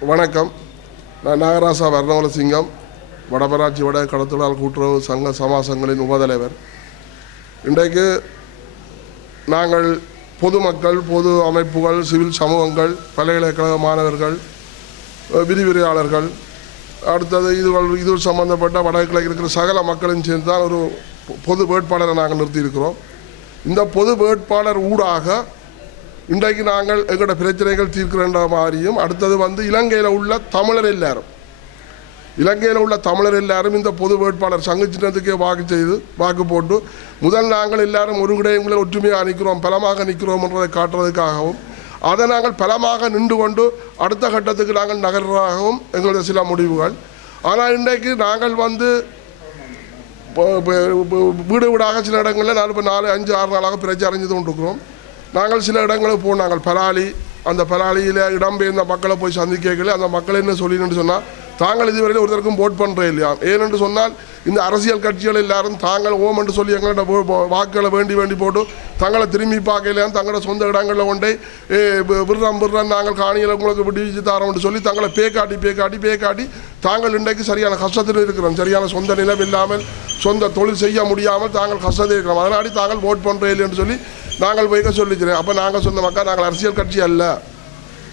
வணக்கம். நான் நாகராசா வர்ணவலசிங்கம் வடபராட்சி வட கடத்தொழிலாளர் கூட்டுறவு சங்க சமாசங்களின் உபதலைவர். இன்றைக்கு நாங்கள் பொதுமக்கள் பொது அமைப்புகள் சிவில் சமூகங்கள் பல்கலைக்கழக மாணவர்கள் விரிவிரையாளர்கள் விரிவுரையாளர்கள் அடுத்தது இதுகள் இது சம்பந்தப்பட்ட வடகிழக்கில் இருக்கிற சகல மக்களும் சேர்ந்து தான் ஒரு பொ- பொது வேட்பாளரை நாங்கள் நிறுத்தியிருக்கிறோம். இந்த பொது வேட்பாளர் ஊடாக இன்றைக்கு நாங்கள் எங்களோட பிரச்சனைகள் தீர்க்கிற மாதிரியும் அடுத்தது வந்து இலங்கையில் உள்ள தமிழர் எல்லாரும். இலங்கையில் உள்ள தமிழர் எல்லாரும் இந்த பொது வேட்பாளர் சங்கு சின்னத்துக்கே வாக்கு செய்து வாக்கு போட்டு முதல் நாங்கள் எல்லாரும் ஒருங்கிடையங்களில் ஒற்றுமையாக நிற்கிறோம் பலமாக நிற்கிறோம் என்றதை காட்டுறதுக்காகவும் அதை நாங்கள் பலமாக நின்று கொண்டு அடுத்த கட்டத்துக்கு நாங்கள் நகர்றதாகவும் எங்களுடைய சில முடிவுகள். ஆனால் இன்றைக்கு நாங்கள் வந்து வீடு வீடாக சில இடங்களில் நாலு இப்போ நாலு அஞ்சு ஆறு நாளாக பிரச்சாரம் செய்து கொண்டிருக்கிறோம். நாங்கள் சில இடங்களுக்கு போனோம் நாங்கள் பலாலி அந்த பலாலியில் இடம்பெயர்ந்த மக்களை போய் சந்திக்கல அந்த மக்கள் என்ன சொல்லினு சொன்னால் தாங்கள் இதுவரையில் ஒருத்தருக்கும் போட் பண்ணுறே இல்லையா? ஏனென்று சொன்னால் இந்த அரசியல் கட்சிகள் எல்லாரும் தாங்கள் ஓம் என்று சொல்லி எங்கள்கிட்ட வாக்குகளை வேண்டி வேண்டி போட்டு தங்களை திரும்பி பார்க்கலையா? தங்களோட சொந்த இடங்களில் கொண்டே ஏ, விருதம் நாங்கள் காணியில் உங்களுக்கு விடுவிச்சு தரோம்னு சொல்லி தங்களை பேக்காட்டி பேக்காட்டி பேக்காட்டி தாங்கள் இன்றைக்கு சரியான கஷ்டத்தில் இருக்கிறோம். சரியான சொந்த நிலம் இல்லாமல் சொந்த தொழில் செய்ய முடியாமல் தாங்கள் கஷ்டத்தில் இருக்கிறோம். அதனாடி தாங்கள் ஓட் பண்ணுறே இல்லைன்னு சொல்லி நாங்கள் போய்க்க சொல்லிச்சு அப்போ நாங்கள் சொந்த மக்கள் நாங்கள் அரசியல் கட்சி அல்ல.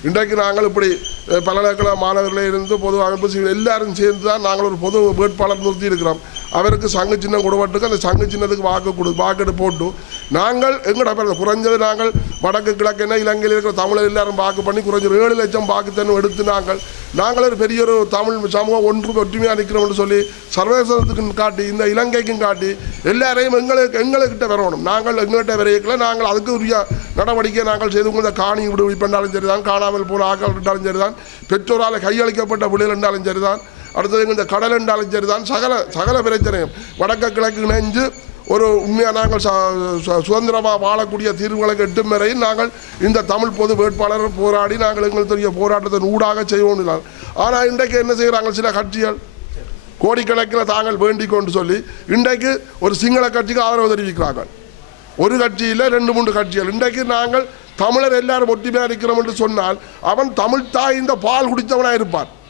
இன்றைக்கு நாங்கள் இப்படி அஹ், பல்கலைக்கழக மாணவர்களே இருந்து பொது அமைப்பு எல்லாரும் சேர்ந்து தான் நாங்கள் ஒரு பொது வேட்பாளர் நிறுத்தி இருக்கிறோம். அவருக்கு சங்கு சின்னம் கொடுப்பட்டுக்கு அந்த சங்கு சின்னத்துக்கு வாக்கு கொடு வாக்கெடு போட்டு நாங்கள் எங்கட குறைஞ்சது நாங்கள் வடக்கு கிழக்குன்னா இலங்கையில் இருக்கிற தமிழர் எல்லாரும் வாக்கு பண்ணி குறைஞ்சது ஏழு லட்சம் வாக்குத்தன்னு எடுத்து நாங்கள் நாங்கள் ஒரு பெரிய ஒரு தமிழ் சமூகம் ஒன்று ஒற்றுமையாக நிற்கிறோம்னு சொல்லி சர்வதேசத்துக்கும் காட்டி இந்த இலங்கைக்கும் காட்டி எல்லாரையும் எங்களுக்கு எங்கள்கிட்ட வரணும். நாங்கள் எங்கள்கிட்ட வரையக்கில் நாங்கள் அதுக்கு உரிய நடவடிக்கை நாங்கள் செய்து கொண்ட காணி விடுவிப்பென்றாலும் சரிதான் காணாமல் போன ஆக்கள் இருந்தாலும் சரிதான் பெற்றோரால் கையளிக்கப்பட்ட விடுதல் என்றாலும் சரிதான் அடுத்தது இந்த கடல் என்றாலும் சரி தான் சகல சகல பிரச்சனையும். வடக்கு கிழக்கு இணைஞ்சு ஒரு உண்மையாக நாங்கள் ச- சு- சுதந்திரமாக வாழக்கூடிய தீர்வுகளுக்கு எட்டும் வரையும் நாங்கள் இந்த தமிழ் பொது வேட்பாளர் போராடி நாங்கள் எங்களுக்கு போராட்டத்தின் ஊடாக செய்வோம் ஆனால் இன்றைக்கு என்ன செய்கிறாங்க சில கட்சிகள்? கோடிக்கணக்கில் தாங்கள் வேண்டிக் கொண்டு சொல்லி இன்றைக்கு ஒரு சிங்கள கட்சிக்கு ஆதரவு தெரிவிக்கிறாங்க ஒரு கட்சியில் ரெண்டு மூன்று கட்சிகள். இன்றைக்கு நாங்கள் தமிழர் எல்லாரும் ஒற்றுமையாக இருக்கிறோம் என்று சொன்னால் அவன் தமிழ் தாய் இந்த பால் குடித்தவனாக இருப்பான்.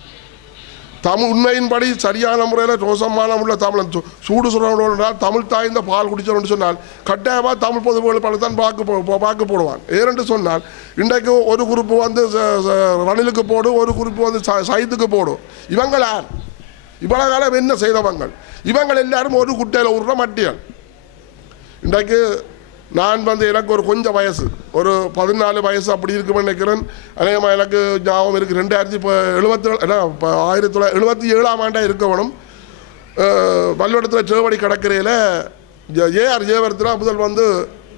தமிழ் உண்மையின்படி சரியான முறையில் ரோசமான உள்ள தமிழன் சூடு சுரவனால் தமிழ் தாய் இந்த பால் குடிச்சோம்னு சொன்னால் கட்டாயமாக தமிழ் பொது வேட்பாளர் தான் போ- பார்க்க போடுவான். ஏனென்று சொன்னால் இன்றைக்கு ஒரு குரூப்பு வந்து ரணிலுக்கு போடும் ஒரு குரூப்பு வந்து ச- சைத்துக்கு போடும் இவங்கள் யார்? இவ்வளோ காலம் என்ன செய்தவங்கள் இவங்கள் எல்லாரும் ஒரு குட்டையில் உருற மட்டியல். இன்றைக்கு நான் வந்து எனக்கு ஒரு கொஞ்சம் வயசு. ஒரு பதினாலு வயசு அப்படி இருக்குமென்னு நினைக்கிறேன். அநேகமாக எனக்கு ஞாபகம் இருக்குது ரெண்டாயிரத்தி இப்போ எழுபத்தி என்ன இப்போ ஆயிரத்தி தொள்ளாயிரத்தி எழுபத்தி ஏழாம் ஆண்டாக இருக்க வேணும். சேவடி கடற்கரையில் ஏஆர் ஜெயவர்த்தனா முதல் வந்து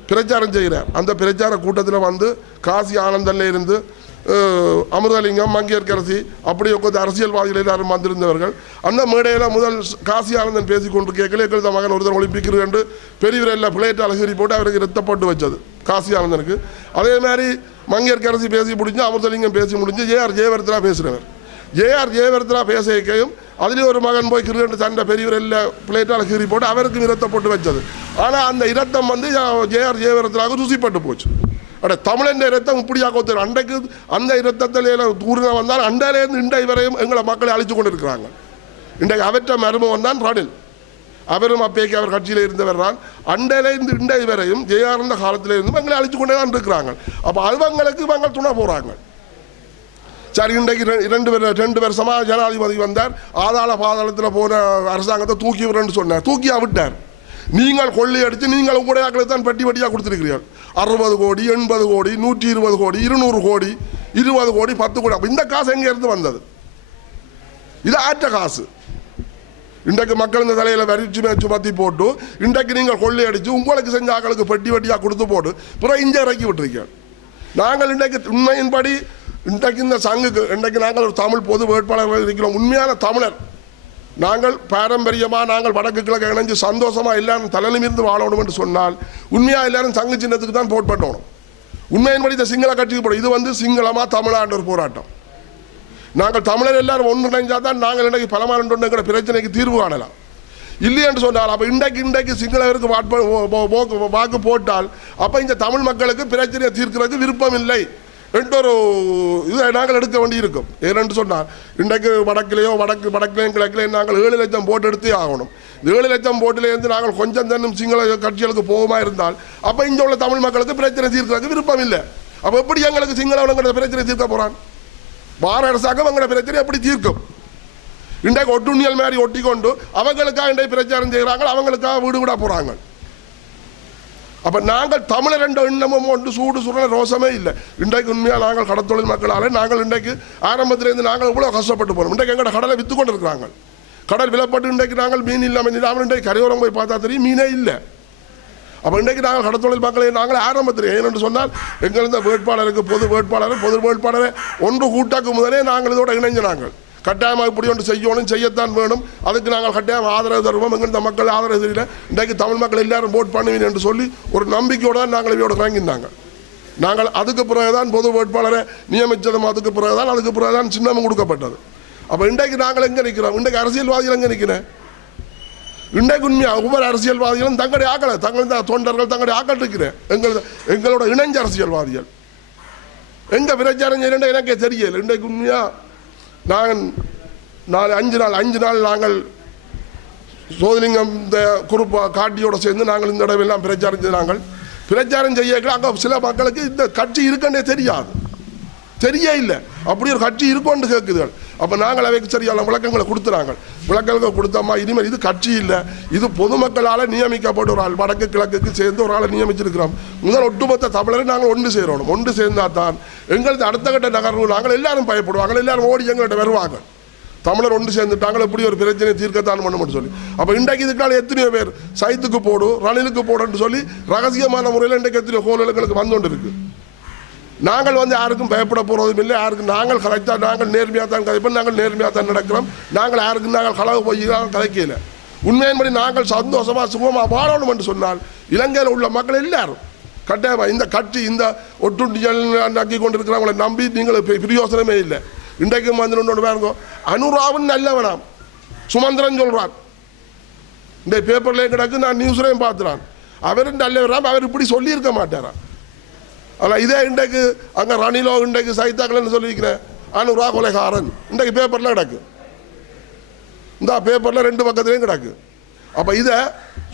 பிரச்சாரம் செய்கிறேன் அந்த பிரச்சார கூட்டத்தில் வந்து காசி ஆனந்தல்ல இருந்து அமிர்தலிங்கம் மங்கையர்கரசி அப்படி உட்காந்து அரசியல்வாதிகள் எல்லாரும் வந்திருந்தவர்கள். அந்த மேடையில் முதல் காசி ஆனந்தன் பேசி கொண்டு கேட்கல எங்களது மகன் ஒருத்தர் ஒலிம்பிக்கிறது என்று பெரியவர் எல்லாம் பிளேட் அழகிரி போட்டு அவருக்கு ரத்தப்பட்டு வச்சது காசி ஆனந்தனுக்கு. அதே மாதிரி மங்கையர்கரசி பேசி முடிஞ்சு அமிர்தலிங்கம் பேசி முடிஞ்சு ஏஆர் ஜெயவர்த்தனா பேசுகிறவர் ஜேஆர் ஜெயவர்த்தனா பேசிக்கையும் அதுலேயும் ஒரு மகன் போய் கிரிக்கெட் சண்டை பெரியவர் எல்லாம் பிளேட்டால் கீறி போட்டு அவருக்கும் இரத்தம் போட்டு வச்சது. ஆனால் அந்த இரத்தம் வந்து ஜேஆர் ஜெயவர்த்தனாவுக்கு ருசிப்பட்டு போச்சு. அட தமிழன் இரத்தம் இப்படியாக ஒருத்தர் அண்டைக்கு அந்த இரத்தத்தில் தூரின வந்தால் அண்டையிலேருந்து இண்டை வரையும் எங்களை மக்களை அழிச்சு கொண்டு இருக்கிறாங்க இன்றைக்கு அவற்ற மருமகன் தான் ரணில். அவரும் அப்பேக்கு அவர் கட்சியில் இருந்தவர் தான். அண்டையிலேருந்து இண்டை வரையும் ஜெயானந்த இருந்த இருந்து எங்களை அழிச்சு கொண்டே தான் இருக்கிறாங்க. அப்போ அவங்களுக்கு இவங்க துணை போகிறாங்க சரி இன்றைக்கு ரெ- ரெண்டு பேர் ரெண்டு வருஷமா ஜனாதிபதி வந்தார். ஆதாள பாதாளத்தில் போன அரசாங்கத்தை தூக்கி விடுறேன்னு சொன்னார். தூக்கியா விட்டார். நீங்கள் கொள்ளையடித்து நீங்கள் உங்களுடைய தான் பெட்டி பெட்டியாக கொடுத்துருக்கிறீர்கள். அறுபது கோடி எண்பது கோடி நூற்றி இருபது கோடி இருநூறு கோடி இருபது கோடி பத்து கோடி. அப்போ இந்த காசு எங்கே இருந்து வந்தது? இது ஆற்ற காசு. இன்றைக்கு மக்கள் இந்த தலையில் வரிச்சு மேய்ச்சி பற்றி போட்டு இன்றைக்கு நீங்கள் கொள்ளையடிச்சு உங்களுக்கு செஞ்ச ஆக்களுக்கு பெட்டி வெட்டியாக கொடுத்து போட்டு பிறகு இங்கே இறக்கி விட்டுருக்கேன் நாங்கள் இன்றைக்கு உண்மையின்படி இன்றைக்கு இந்த சங்குக்கு இன்றைக்கு நாங்கள் ஒரு தமிழ் பொது வேட்பாளர்கள் இருக்கிறோம். உண்மையான தமிழர். நாங்கள் பாரம்பரியமாக நாங்கள் வடக்கு கிழக்கு இணைஞ்சு சந்தோஷமாக எல்லாரும் தலைநிமிர்ந்து வாழணும் என்று சொன்னால் உண்மையாக எல்லாரும் சங்கு சின்னத்துக்கு தான் போட் பண்ணணும். உண்மையின்படி இந்த சிங்கள கட்சிக்கு போடும் இது வந்து சிங்களமாக தமிழாண்ட ஒரு போராட்டம். நாங்கள் தமிழர் எல்லாரும் ஒன்றிணைஞ்சால் தான் நாங்கள் இன்றைக்கு பலமானங்கிற பிரச்சனைக்கு தீர்வு காணலாம். இல்லையென்று சொன்னால் அப்போ இன்றைக்கு இன்றைக்கு சிங்களவருக்கு வாட்ப- வாக்கு போட்டால் அப்போ இந்த தமிழ் மக்களுக்கு பிரச்சனையை தீர்க்கிறதுக்கு விருப்பம் இல்லை. என்ற ஒரு இதை நாங்கள் எடுக்க வேண்டி இருக்கும் ஏனென்று சொன்னால் இன்றைக்கு வடக்கிலேயோ வடக்கு வடக்கிலேயும் கிழக்கிலேயும் நாங்கள் ஏழு லட்சம் போட்டு எடுத்தே ஆகணும். ஏழு லட்சம் போட்டிலேருந்து நாங்கள் கொஞ்சம் தன்னும் சிங்கள கட்சிகளுக்கு போகுமா இருந்தால் அப்போ இங்கே உள்ள தமிழ் மக்களுக்கு பிரச்சனை தீர்க்கிறதுக்கு விருப்பம் இல்லை. அப்போ எப்படி எங்களுக்கு சிங்களவனங்கிற பிரச்சனை தீர்க்க போகிறான் பார அரசாங்கம் எங்களோட பிரச்சனை எப்படி தீர்க்கும்? இன்றைக்கு ஒட்டுண்ணியல் மாதிரி ஒட்டி கொண்டு அவங்களுக்காக இன்றைக்கு பிரச்சாரம் செய்கிறாங்க அவங்களுக்காக வீடு விட போகிறாங்க அப்ப நாங்கள் தமிழர் என்ற எண்ணமும் ஒன்று சூடு சுரண ரோசமே இல்லை. இன்றைக்கு உண்மையாக நாங்கள் கடத்தொழில் மக்களால் நாங்கள் இன்றைக்கு ஆரம்பத்திலேருந்து நாங்கள் இவ்வளோ கஷ்டப்பட்டு போகிறோம் இன்றைக்கு எங்களோட கடலை விற்று கொண்டு இருக்கிறாங்க கடல் விலப்பட்டு இன்றைக்கு நாங்கள் மீன் இல்லாமல் இல்லாமல் இன்றைக்கு கரையோரம் போய் பார்த்தா தெரியும் மீனே இல்லை. அப்போ இன்றைக்கு நாங்கள் கடத்தொழில் மக்களை நாங்கள் ஆரம்பத்தில் ஏனென்று சொன்னால் எங்கள் வேட்பாளருக்கு பொது வேட்பாளர் பொது வேட்பாளரை ஒன்று கூட்டாக்கு முதலே நாங்கள் இதோட இணைஞ்ச நாங்கள். கட்டாயமாக இப்படி ஒன்று செய்யணும் செய்யத்தான் வேணும். அதுக்கு நாங்கள் கட்டாயம் ஆதரவு தருவோம். எங்கள் மக்கள் ஆதரவு தெரியல. இன்றைக்கு தமிழ் மக்கள் எல்லாரும் போட் பண்ணுவீங்க என்று சொல்லி ஒரு நம்பிக்கையோடு தான் நாங்கள் இவையோட வாங்கியிருந்தாங்க நாங்கள் அதுக்கு பிறகுதான் பொது வேட்பாளரை நியமித்ததும் அதுக்கு பிறகுதான் அதுக்கு பிறகுதான் சின்னமும் கொடுக்கப்பட்டது. அப்போ இன்றைக்கு நாங்கள் எங்கே நிற்கிறோம் இன்றைக்கு அரசியல்வாதிகள் எங்கே நிற்கிறேன் இன்றைக்கு உண்மையாக ஒவ்வொரு அரசியல்வாதிகளும் தங்களுடைய ஆக்களை தங்கள் தொண்டர்கள் தங்களுடைய ஆக்கள் இருக்கிறேன். எங்கள் எங்களோட இணைஞ்ச அரசியல்வாதிகள். எங்கே பிரச்சாரம் செய்யணும் எனக்கே தெரியல. இன்றைக்கு உண்மையாக நான் நாலு அஞ்சு நாள் அஞ்சு நாள் நாங்கள் சோதலிங்கம் இந்த குரூப் காட்டியோடு சேர்ந்து நாங்கள் இந்த இடமெல்லாம் பிரச்சாரம் செய்தாங்கள் பிரச்சாரம் செய்ய அங்கே சில மக்களுக்கு இந்த கட்சி இருக்குன்னே தெரியாது. சரியே இல்லை. அப்படி ஒரு கட்சி இருக்கும்னு கேட்குதுகள் அப்போ நாங்கள் அவைக்கு சரியான விளக்கங்களை கொடுத்துறாங்க. விளக்கங்கள் கொடுத்தோமா? இனிமேல் இது கட்சி இல்லை. இது பொதுமக்களால் நியமிக்கப்பட்ட ஒரு ஆள் வடக்கு கிழக்குக்கு சேர்ந்து ஒரு ஆளை நியமிச்சிருக்கிறோம். முதல் ஒட்டுமொத்த தமிழரை நாங்கள் ஒன்று சேரணும். ஒன்று சேர்ந்தால் தான் எங்களுக்கு அடுத்த கட்ட நகர்வு நாங்கள் எல்லாரும் பயப்படுவாங்க எல்லாரும் ஓடி எங்கள்கிட்ட வருவாங்க. தமிழர் ஒன்று சேர்ந்துட்டாங்களே இப்படி ஒரு பிரச்சனை தீர்க்கத்தான் பண்ணணும்னு சொல்லி. அப்போ இன்றைக்கு இதுக்கான எத்தனையோ பேர் சைத்துக்கு போடும் ரணிலுக்கு போடுன்னு சொல்லி ரகசியமான முறையில் இன்றைக்கு எத்தனையோ கோலங்களுக்கு வந்து கொண்டு நாங்கள் வந்து யாருக்கும் பயப்பட போகிறதும் இல்லை. யாருக்கும் நாங்கள் கலைத்தால் நாங்கள் நேர்மையாக தான் கதைப்போம் நாங்கள் நேர்மையாக தான் நடக்கிறோம். நாங்கள் யாருக்கும் நாங்கள் களவு போய் கதைக்கல. உண்மையின்படி நாங்கள் சந்தோஷமாக சுகமாக வாழணும் என்று சொன்னால் இலங்கையில் உள்ள மக்கள் எல்லாரும் கட்டாயமாக இந்த கட்சி இந்த ஒட்டுண்டி நக்கி கொண்டிருக்கிறவங்களை நம்பி நீங்கள் பெ- பிரயோசனமே இல்லை. இன்றைக்கும் வந்து ஒன்று பாருங்க அனுராவன் நல்லவனாம். சுமந்திரன் சொல்கிறான் இந்த பேப்பர்லேயும் கிடக்கு நான் நியூஸ்லேயும் பார்த்துறான். அவரும் நல்லவராம் அவர் இப்படி சொல்லியிருக்க மாட்டாராம். ஆனால் இதே இன்றைக்கு அங்கே ரணிலோ இன்றைக்கு சைத்தாக்கள்னு சொல்லியிருக்கிறேன் அனுரா கொலைகாரன். இன்றைக்கு பேப்பரில் கிடக்கு. இந்த பேப்பரில் ரெண்டு பக்கத்துலேயும் கிடக்கு. அப்போ இதை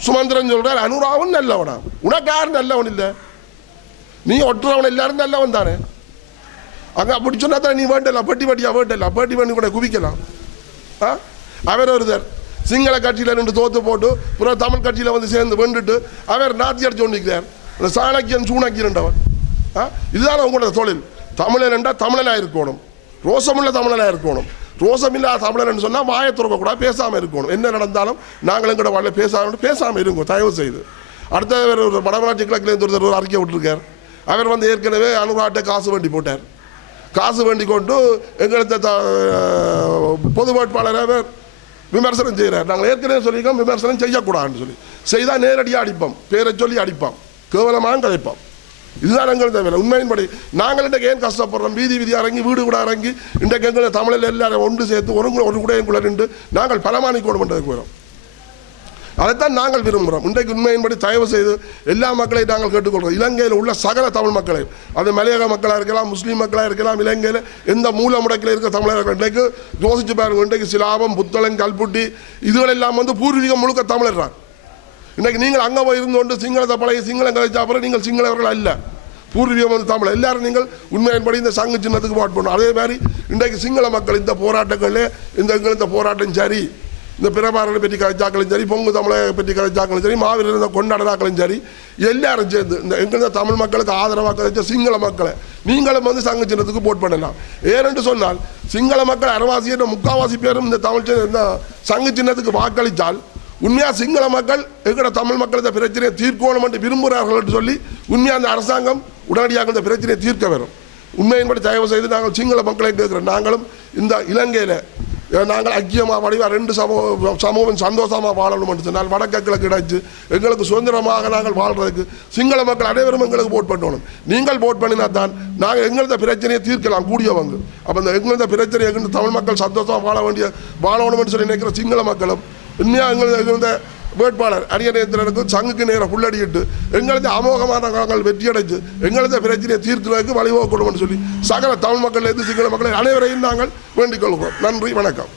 சுமந்திரன் சொல்கிறார் அனுராவும் நல்லவனா? உனக்கு யாரும் நல்லவன் இல்லை? நீ ஒட்டுறவன் எல்லாரும் நல்லவன் தானே? அங்கே அப்படி சொன்னா தான் நீ வேண்டலாம் பெட்டி பட்டியா வேண்டலாம் பெட்டி பண்ணி கூட குவிக்கலாம். ஆ? அவர் ஒருத்தர் சிங்கள கட்சியில் நின்று தோத்து போட்டு புற தமிழ் கட்சியில் வந்து சேர்ந்து வெண்டுட்டு அவர் நாத்தி அடிச்சு கொண்டிருக்கிறார் சாணக்கியன் சூணக்கியன்றவன் இதுதான் உங்களோட தொழில். தமிழன் என்றால் தமிழனாக இருக்கணும். ரோசமுள்ள தமிழனாக இருக்கணும். ரோசமில்லா தமிழன் சொன்னால் வாயை திறக்கக்கூடாது பேசாமல் இருக்கணும். என்ன நடந்தாலும் நாங்கள் எங்களோட வாழ்ல பேசாமல் பேசாமல் இருக்கோம் தயவு செய்து. அடுத்த ஒரு வடமராட்சி கிழக்கிலேருந்து ஒருத்தர் ஒரு அறிக்கை விட்டுருக்கார். அவர் வந்து ஏற்கனவே அனுராட்டை காசு வண்டி போட்டார். காசு வேண்டி கொண்டு எங்களுக்கு த- பொது வேட்பாளர் அவர் விமர்சனம் செய்கிறார். நாங்கள் ஏற்கனவே சொல்லியிருக்கோம் விமர்சனம் செய்யக்கூடாதுன்னு சொல்லி. செய்தால் நேரடியாக அடிப்போம் பேரை சொல்லி அடிப்போம் கேவலமாக கிடைப்போம் இதுதான் எங்களுக்கு வேலை உண்மையின்படி நாங்கள் இன்றைக்கு ஏன் கஷ்டப்படுறோம்? வீதி வீதி இறங்கி வீடு கூட இறங்கி இன்றைக்கு எங்களை தமிழில் எல்லாரும் ஒன்று சேர்த்து ஒரு ஒரு கூட என் கூட நின்று நாங்கள் பலமானிக்கோடு பண்ணுறதுக்கு வரோம் அதைத்தான் நாங்கள் விரும்புகிறோம் இன்றைக்கு உண்மையின்படி தயவு செய்து எல்லா மக்களையும் நாங்கள் கேட்டுக்கொள்கிறோம். இலங்கையில் உள்ள சகல தமிழ் மக்களை அது மலையக மக்களாக இருக்கலாம் முஸ்லீம் மக்களாக இருக்கலாம் இலங்கையில் எந்த மூல முடக்கில் இருக்க தமிழர்கள் இன்றைக்கு யோசிச்சு பாருங்கள் இன்றைக்கு சிலாபம் புத்தளம் கல்புட்டி இதுகளெல்லாம் வந்து பூர்வீகம் முழுக்க தமிழர்றான் இன்னைக்கு நீங்கள் அங்கே போய் இருந்து கொண்டு சிங்களத்தை பழைய சிங்களம் கதைச்ச அப்புறம் நீங்கள் சிங்களவர்கள் அல்ல. பூர்வீகம் வந்து தமிழ். எல்லாரும் நீங்கள் உண்மையின்படி இந்த சங்கு சின்னத்துக்கு போட் பண்ணணும் அதே மாதிரி இன்றைக்கு சிங்கள மக்கள் இந்த போராட்டங்களில் இந்த இந்த போராட்டம் சரி இந்த பிரபாரனை பற்றி கதைச்சாக்களும் சரி பொங்கு தமிழக பற்றி கதைச்சாக்களும் சரி மாவீரர் இந்த கொண்டாடுறாக்களும் சரி எல்லாரும் சேர்ந்து இந்த எங்கிருந்த இந்த தமிழ் மக்களுக்கு ஆதரவாக கதைச்ச சிங்கள மக்களை நீங்களும் வந்து சங்க சின்னத்துக்கு போட் பண்ணலாம். ஏனென்று சொன்னால் சிங்கள மக்கள் அரவாசி என்ற முக்காவாசி பேரும் இந்த தமிழ் சின்ன- இந்த சின்னத்துக்கு வாக்களித்தால் உண்மையாக சிங்கள மக்கள் எங்கட தமிழ் மக்கள் இந்த பிரச்சனையை தீர்க்கணும் என்று விரும்புகிறார்கள் என்று சொல்லி உண்மையாக அந்த அரசாங்கம் உடனடியாக இந்த பிரச்சனையை தீர்க்க வரும் உண்மையின்படி தயவு செய்து நாங்கள் சிங்கள மக்களை கேட்கிறோம் நாங்களும் இந்த இலங்கையில் நாங்கள் ஐக்கியமாக வடிவா ரெண்டு சமூக சமூகம் சந்தோஷமாக வாழணும் என்று சொன்னால் வடக்கு கிழக்கு கிடைச்சு எங்களுக்கு சுதந்திரமாக நாங்கள் வாழ்கிறதுக்கு சிங்கள மக்கள் அனைவரும் எங்களுக்கு போட் பண்ணணும். நீங்கள் போட் பண்ணினா தான் நாங்கள் எங்களது பிரச்சனையை தீர்க்கலாம் கூடியவங்க அப்போ இந்த எங்களது பிரச்சனை எங்கள் தமிழ் மக்கள் சந்தோஷமாக வாழ வேண்டிய வாழணும் என்று சொல்லி நினைக்கிற சிங்கள மக்களும் உண்மையாக எங்களுக்கு இருந்த வேட்பாளர் அரியநேந்திரனுக்கு சங்குக்கு நேரம் உள்ளடியிட்டு எங்களது அமோகமான நாங்கள் வெற்றியடைஞ்சு எங்களது பிரச்சனையை தீர்க்கிறதுக்கு வழிவகுக்கணும்னு சொல்லி சகல தமிழ் மக்கள் இருந்து சிங்கள மக்கள் அனைவரையும் நாங்கள் வேண்டிக் கொள்கிறோம். நன்றி வணக்கம்.